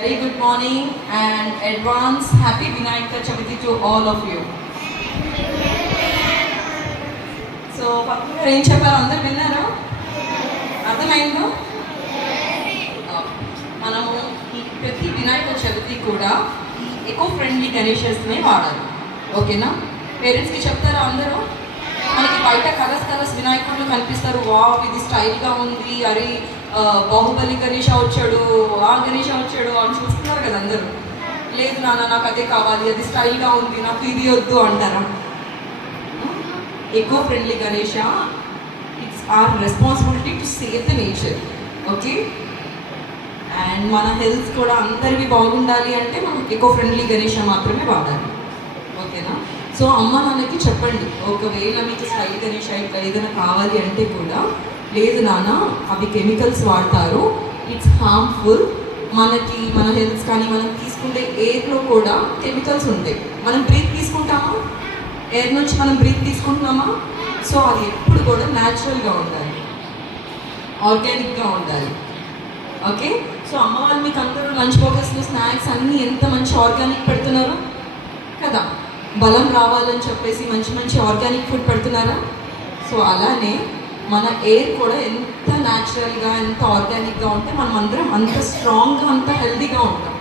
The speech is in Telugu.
Very good morning and advance happy Vinayaka Chaviti to all of you. So పక్కన గారు ఏం చెప్పారు అందరు విన్నారా? అర్థమైందో? మనము ఈ ప్రతి వినాయక చవితి కూడా ఈ ఎకో ఫ్రెండ్లీ గణేషెస్నే వాడాలి. ఓకేనా? పేరెంట్స్కి చెప్తారా అందరూ? మనకి బయట కలర్స్ వినాయకుడు కనిపిస్తారు, వావ్ ఇది స్టైల్గా ఉంది, అరే బాహుబలి గణేష వచ్చాడు, ఆ గణేష వచ్చాడు అని చూస్తున్నారు కదా అందరూ. లేదు నాన్న నాకు అదే కావాలి, అది స్టైల్గా ఉంది, నాకు ఇది వద్దు అంటారా? Eco friendly Ganesha, it's our responsibility to save the nature. Okay, and మన హెల్త్ కూడా అందరివి బాగుండాలి అంటే మనం ఎకో ఫ్రెండ్లీ గణేష మాత్రమే వాడాలి. ఓకేనా? సో అమ్మ నాన్నకి చెప్పండి, ఒకవేళ మీకు స్టైల్ గణేష ఇట్లా ఏదైనా కావాలి అంటే కూడా, లేదు నాన్న అవి కెమికల్స్ వాడతారు, ఇట్స్ హార్మ్ఫుల్, మనకి మన హెల్త్ కానీ మనం తీసుకుంటే ఎయిర్లో కూడా కెమికల్స్ ఉంటాయి. మనం బ్రీత్ తీసుకుంటామా? ఎయిర్ నుంచి మనం బ్రీత్ తీసుకుంటున్నామా? సో అది ఎప్పుడు కూడా న్యాచురల్గా ఉండాలి, ఆర్గానిక్గా ఉండాలి. ఓకే, సో అమ్మ వాళ్ళు మీకు అందరూ లంచ్ బాక్సెస్లో స్నాక్స్ అన్నీ ఎంత మంచి ఆర్గానిక్ పెడుతున్నారు కదా, బలం రావాలని చెప్పేసి మంచి మంచి ఆర్గానిక్ ఫుడ్ పెడుతున్నారా? సో అలానే మన ఎయిర్ కూడా ఎంత న్యాచురల్గా ఎంత ఆర్గానిక్గా ఉంటే మనం అందరం అంత స్ట్రాంగ్గా అంత హెల్తీగా ఉంటాం.